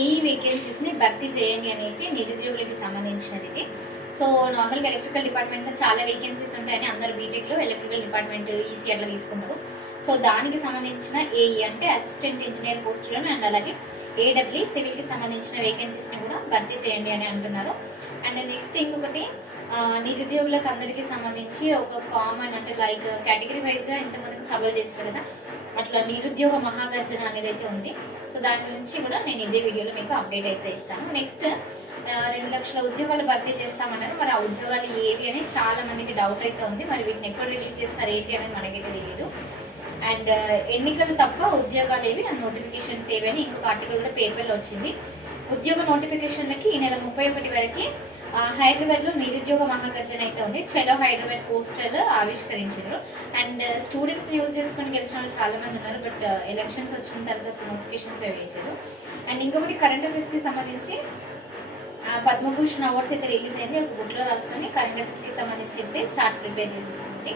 ఈ వేకెన్సీస్ని భర్తీ చేయండి అనేసి నిరుద్యోగులకి సంబంధించినది ఇది. సో నార్మల్గా ఎలక్ట్రికల్ డిపార్ట్మెంట్లో చాలా వేకెన్సీస్ ఉంటాయని అందరూ బీటెక్లో ఎలక్ట్రికల్ డిపార్ట్మెంట్ ఈసీ అట్లా తీసుకుంటారు. సో దానికి సంబంధించిన ఏఈ అంటే అసిస్టెంట్ ఇంజనీర్ పోస్టులను అండ్ అలాగే ఏడబ్ల్యూ సివిల్కి సంబంధించిన వేకెన్సీస్ని కూడా భర్తీ చేయండి అని అంటున్నారు. అండ్ నెక్స్ట్ ఇంకొకటి నిరుద్యోగులకు అందరికీ సంబంధించి ఒక కామన్ అంటే లైక్ కేటగిరీ వైజ్గా ఇంతమందికి సవాల్ చేస్తారు కదా, అట్లా నిరుద్యోగ మహాగర్జన అనేది అయితే ఉంది. సో దాని గురించి కూడా నేను ఇదే వీడియోలో మీకు అప్డేట్ అయితే ఇస్తాను. నెక్స్ట్ 2 లక్షల ఉద్యోగాలు భర్తీ చేస్తామన్నారు. మరి ఆ ఉద్యోగాలు ఏవి అని చాలా మందికి డౌట్ అయితే ఉంది. మరి వీటిని ఎప్పుడు రిలీజ్ చేస్తారు ఏంటి అనేది మనకైతే తెలియదు. అండ్ ఎన్నికలు తప్ప ఉద్యోగాలు ఏవి అండ్ నోటిఫికేషన్స్ ఏవి అని ఇంకొక ఆర్టికల్ కూడా పేపర్లో వచ్చింది. ఉద్యోగ నోటిఫికేషన్లకి ఈ నెల 31 వరకు హైదరాబాద్లో నిరుద్యోగ మహాగర్జన అయితే ఉంది. చలో హైదరాబాద్ పోస్టర్ ఆవిష్కరించారు. అండ్ స్టూడెంట్స్ని యూజ్ చేసుకొని గెలిచిన వాళ్ళు చాలామంది ఉన్నారు. బట్ ఎలక్షన్స్ వచ్చిన తర్వాత అసలు నోటిఫికేషన్స్ వేయట్లేదు. అండ్ ఇంకొకటి కరెంట్ అఫేర్స్కి సంబంధించి పద్మభూషణ్ అవార్డ్స్ అయితే రిలీజ్ అయింది. ఒక బుక్లో రాసుకొని కరెంట్ అఫేర్స్కి సంబంధించి అయితే చార్ట్ ప్రిపేర్ చేసేసుకోండి.